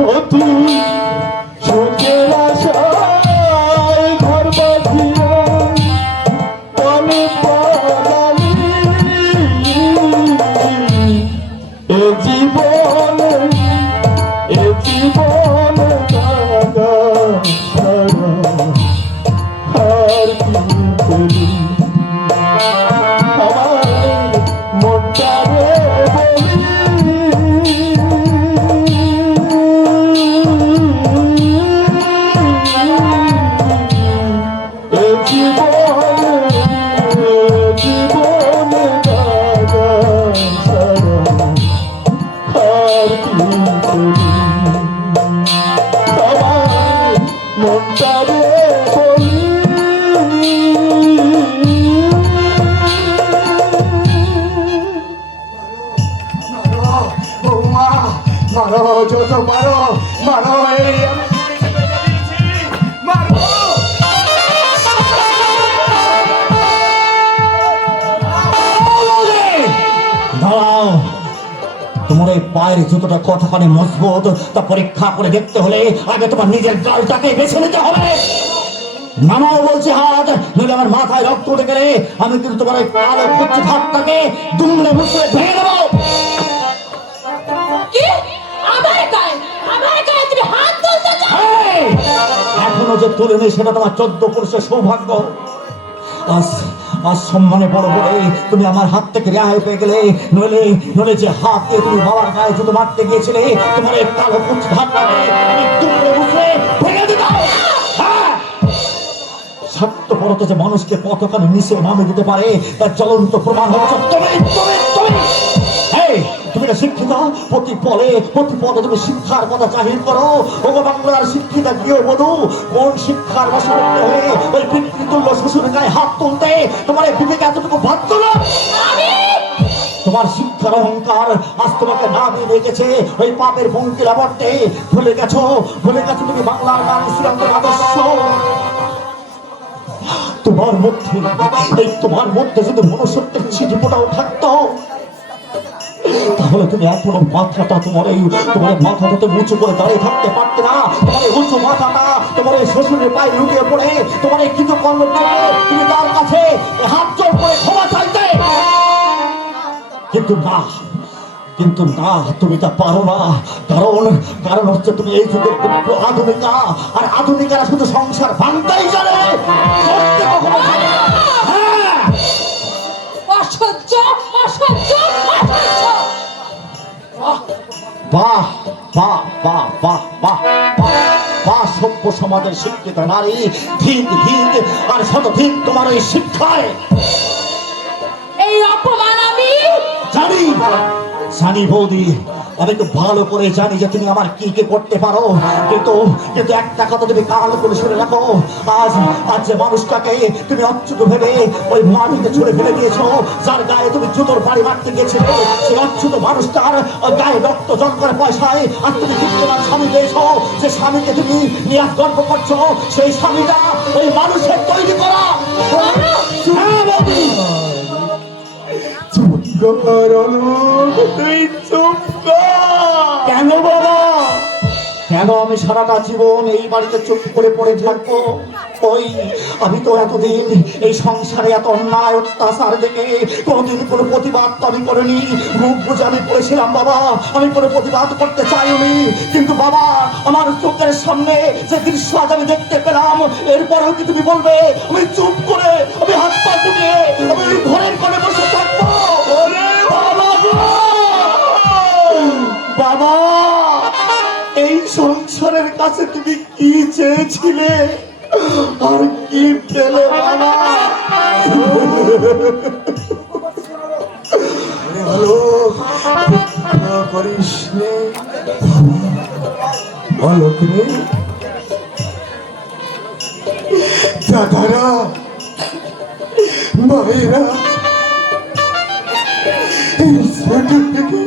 Oh, মারো যত পারো মারো এই পায়ের জুতোটা কতখানি মজবুত তা পরীক্ষা করে দেখতে হলে আগে তোমার নিজের গালটাকে বেছে নিতে হবে। নামাও বলছে হাত নইলে আমার মাথায় রক্ত উঠে গেলে আমি কিন্তু তোমার ওই কালো কুচ্ছি হাতটাকে দুমড়ে মুচড়ে ভেঙে দেবো! এখনও যে তুলে নেই সেটা তোমার চোদ্দ পুরুষের সৌভাগ্য। আজ আজ সম্মানে বড় করে তুমি আমার হাত থেকে রেহাই পেয়ে গেলে, নইলে নইলে যে হাত দিয়ে তুমি বাবার গায়ে জুতো মারতে গিয়েছিলে, তোমার এই কালো হ্যাঁ। যে মানুষকে কতখানি নিচে নামে দিতে পারে, তার চলন্ত প্রমাণ হচ্ছে তুমি তুমি তুমি। প্রতি পলে, প্রতি পদে তুমি শিক্ষার কথা জাহির করো। ওগো বাংলার কোন শিক্ষার হয়ে ওই পিতৃতুল্য গায়ে হাত তুলতে তোমার এই এতটুকু বাধ্য না? তোমার শিক্ষার অহংকার আজ তোমাকে না দিয়ে রেখেছে ওই পাপের ভঙ্গির আবর্তে। ভুলে গেছো? ভুলে গেছো তুমি বাংলার গান শ্রীরামের আদর্শ? তোমার মধ্যে, এই তোমার মধ্যে যদি মনুষ্যত্বের ছিটিপোটাও থাকতো তাহলে তুমি এখনও মাথাটা তোমার এই তোমার মাথাটা তুমি উঁচু করে দাঁড়িয়ে থাকতে পারতে না। তোমার এই উঁচু মাথাটা, তোমার এই শ্বশুরের পায়ে লুটিয়ে পড়ে, তোমার এই কৃত কর্ম করে তুমি তার কাছে হাত জোর করে ক্ষমা চাইতে। কিন্তু না কিন্তু না, তুমি তা পারো না। কারণ কারণ হচ্ছে তুমি এই যুগের আধুনিকা। আর আধুনিকারা শুধু সংসার ভাঙতেই বাহ বাহ বাহ বাহ বাহ বাহ সভ্য সমাজের শিক্ষিত নারী ভিত ভিত আর শতভিত তোমার এই শিক্ষায়। এই অপমান আমি জানি জানি বৌদি, আমি তো ভালো করে জানি যে তুমি আমার কি কি করতে পারো। কিন্তু কিন্তু একটা কথা তুমি কাল করে শুনে রাখো। আজ আজ যে মানুষটাকে তুমি অচ্যুত ভেবে ওই মাটিতে ছুড়ে ফেলে দিয়েছ, যার গায়ে তুমি জুতোর বাড়ি মারতে গিয়েছিলে, সেই অচ্যুত মানুষটার গায়ে রক্ত জল করে পয়সায় আর তুমি তোমার স্বামী পেয়েছ, যে স্বামীকে তুমি নিরাশ গর্ব করছ, সেই স্বামীটা ওই মানুষের তৈরি করা কেন বাবা? কেন আমি সারাটা জীবন এই বাড়িতে চুপ করে পড়ে থাকব? ওই, আমি তো এতদিন এই সংসারে এত অন্যায়, অত্যাচার দেখে কোনোদিন কোনো প্রতিবাদ তো আমি করিনি। মুখ বুঝে আমি পড়েছিলাম বাবা, আমি কোনো প্রতিবাদ করতে চাইনি। কিন্তু বাবা, আমার চোখের সামনে যে দৃশ্য আজ আমি দেখতে পেলাম, এরপরেও কি তুমি বলবে? আমি চুপ করে, আমি হাত পা গুটিয়ে আমি ঘরের কোণে বসে বাবা এই সংসারের কাছে তুমি কি চেয়েছিলে? আর কি পেলে বাবা? মায়েরা এই ছোট থেকে